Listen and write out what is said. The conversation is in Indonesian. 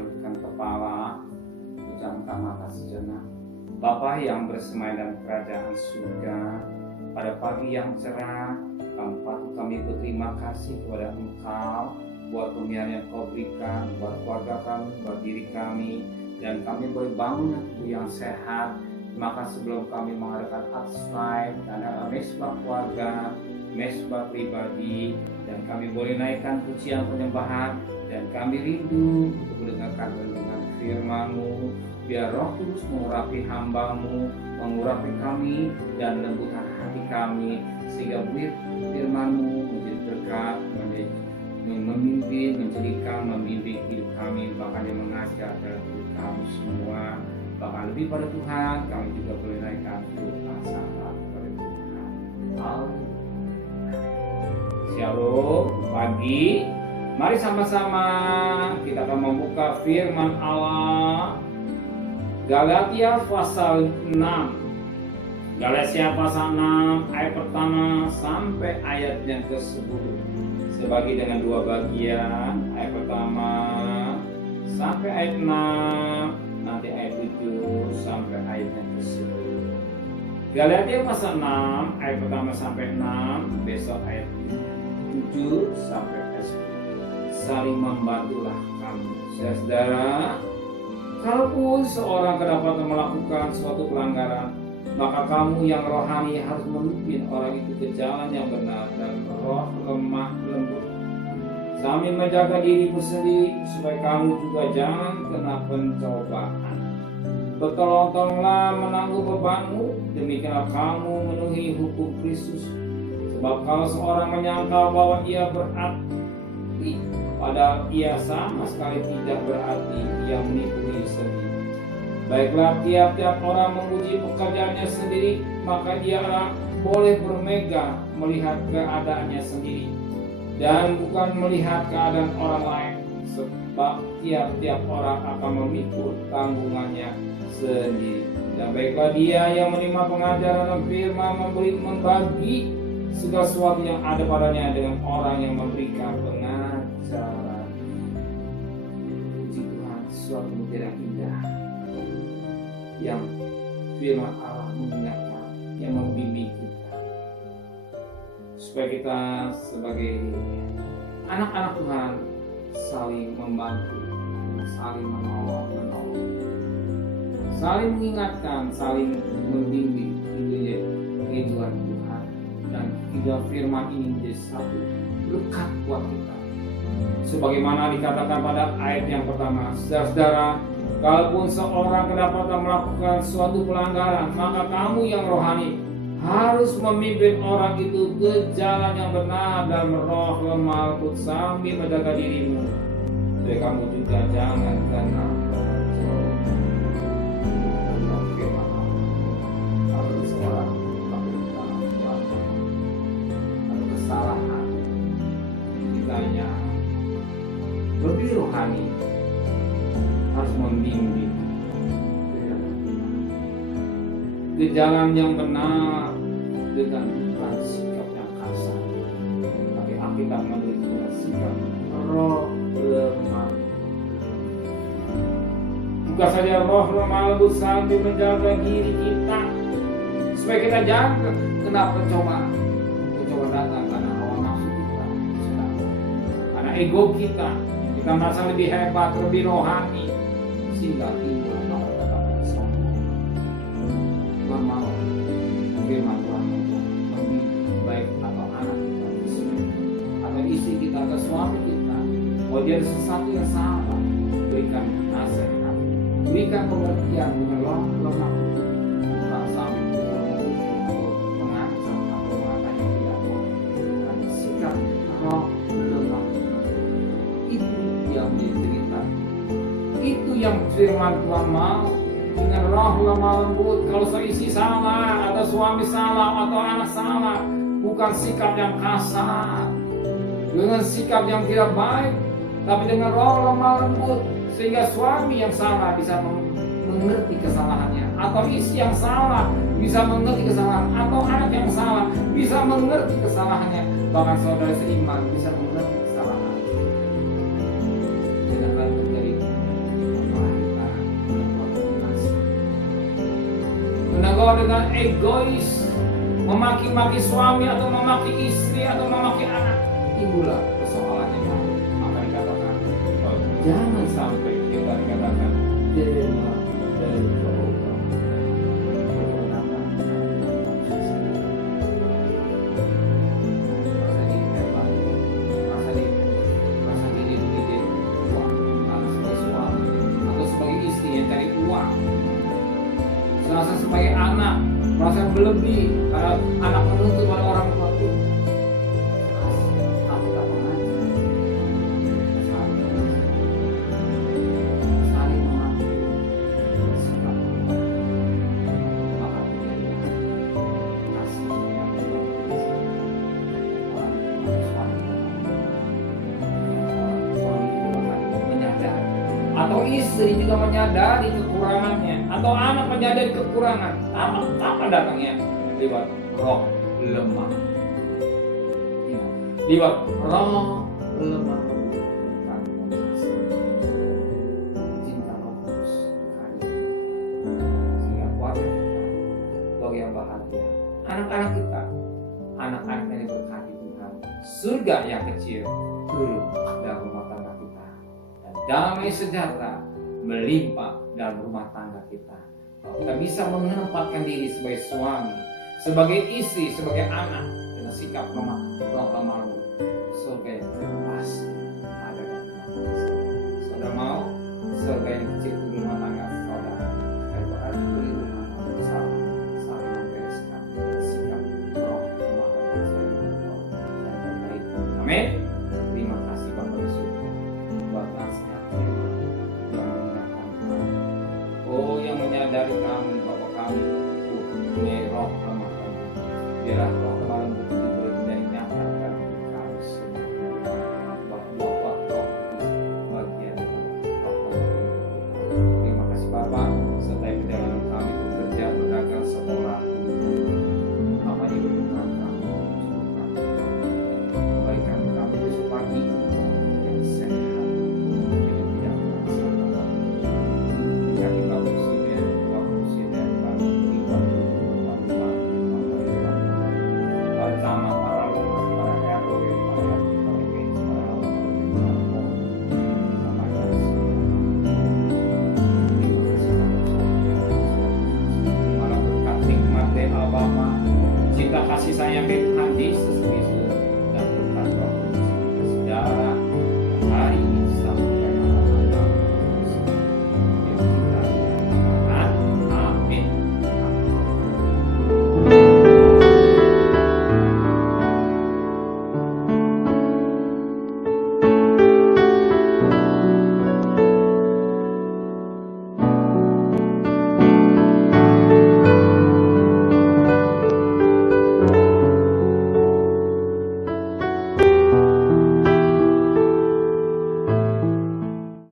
menundukkan kepala, pejamkan mata sejenak. Bapa yang bersemayam dalam kerajaan surga, pada pagi yang cerah, kami berterima kasih kepada Engkau buat pemeliharaan yang Kau berikan buat keluarga kami, buat diri kami, dan kami boleh bangun tubuh yang sehat. Maka sebelum kami mengadakan outside dan ada mesbah keluarga, mesbah pribadi, dan kami boleh naikkan pujian penyembahan, dan kami rindu untuk mendengarkan renungan firman-Mu. Biar Roh Kudus mengurapi hamba-Mu, mengurapi kami dan lembutkan hati kami, sehingga firman-Mu menjadi berkat, memimpin, menjadikan, membimbing hidup kami, bahkan yang mengajar dalam hidup kami semua. Bahkan lebih pada Tuhan, kami juga boleh naikkan doa salat kepada Tuhan. Shalom, pagi. Mari sama-sama kita akan membuka firman Allah. Galatia pasal 6. Galatia pasal 6 ayat pertama sampai ayat yang ke-10. Sebagi dengan dua bagian. Ayat pertama sampai ayat 6, nanti ayat 7 sampai ayat yang ke-10. Galatia pasal 6 ayat pertama sampai 6, besok ayat 7 sampai ayat 10. Saling membantulah kamu, saudara. Kalaupun seorang kedapatan melakukan suatu pelanggaran, maka kamu yang rohani harus memimpin orang itu ke jalan yang benar dan roh lemah lembut. Sambil menjaga dirimu sendiri supaya kamu juga jangan kena pencobaan. Bertolong-tolonglah menanggung bebanmu, demikianlah kamu memenuhi hukum Kristus. Sebab kalau seorang menyangka bahwa ia berarti, padahal ia sama sekali tidak berarti, ia menipu diri sendiri. Baiklah, tiap-tiap orang memuji pekerjaannya sendiri, maka dia boleh bermegah melihat keadaannya sendiri dan bukan melihat keadaan orang lain, sebab tiap-tiap orang akan memikul tanggungannya sendiri. Dan baiklah dia yang menerima pengajaran dan firman membagi segala sesuatu yang ada padanya dengan orang yang memberikan pengajaran. Puji Tuhan, suatu yang indah yang firman Allah mengingatkan, yang membimbing kita supaya kita sebagai anak-anak Tuhan saling membantu, saling menolong, saling mengingatkan, saling membimbing kehidupan Tuhan, dan hidup firman ini menjadi satu berkat buat kita. Sebagaimana dikatakan pada ayat yang pertama, saudara, kalaupun seorang kedapatan melakukan suatu pelanggaran, maka kamu yang rohani harus memimpin orang itu ke jalan yang benar dalam roh lemah lembut sambil menjaga dirimu, supaya kamu juga jangan kena kesalahan. Kitanya lebih rohani harus membimbing ke jalan yang benar dengan bukan sikap yang kasar, tapi Alkitab menulis dengan sikap roh lemah. Bukan saja roh lemah lembut sambil menjaga diri kita supaya kita jangan kena pencobaan. Pencobaan datang karena hawa nafsu kita, karena ego kita merasa lebih hebat, lebih rohani, sehingga timbul kata-kata sombong. Tuhan mau firman Tuhan baik atau anak kita, atau istri kita, atau suami kita, kalau dia ada sesuatu yang salah, berikan nasihat, berikan pengertian dengan lemah, bukan sambil kita menghukum atau mengancam atau mengatakan yang tidak boleh. Dan sikap roh lemah itu yang cerita, itu yang firman Tuhan mau. Dengan roh lemah lembut. Kalau seisi salah, atau suami salah, atau anak salah, bukan sikap yang kasar, dengan sikap yang tidak baik, tapi dengan roh lemah lembut, sehingga suami yang salah bisa mengerti kesalahannya, atau istri yang salah bisa mengerti kesalahan, atau anak yang salah bisa mengerti kesalahannya, bahkan saudara seiman bisa mengerti kesalahan. Dengan menjadi kalau dengan egois, memaki-maki suami atau memaki istri atau memaki anak, itulah persoalannya. Maka dikatakan, jangan sampai kita dikatakan terima dari Jehovah. Merasa sebagai anak, merasa berlebih karena anak menuntut pada orang tua itu. Aku tak mengajar, saling mengatur, sikap maka menjadi kasih yang suami itu akan menyadari, atau istri juga menyadari kekurangannya, atau anak menyadari kekurangan. Apa datangnya? Lewat roh lemah. Ingat, lewat roh lemah. Cinta Roh Kudus sehingga keluarga kita keluarga yang bahagia. Anak-anak kita, anak-anak yang diberkati Tuhan. Surga yang kecil turun dalam rumah tangga kita, dan damai sejahtera melimpah dalam rumah tangga kita. Kalau kita bisa menempatkan diri sebagai suami, sebagai istri, sebagai anak, dengan sikap roh lemah lembut, surga yang terlepas ada dalam rumah tangga saudara. Saudara mau surga yang kecil di rumah tangga saudara, itu ada di rumah bersama, saling membereskan sikap roh lemah lembut dan terbaik. Amin. Terima kasih Bapak Yesus buat nasihat firman yang mengingatkan kami. Yang menyadari kami bahwa kami punya roh lemah lembut. Biarlah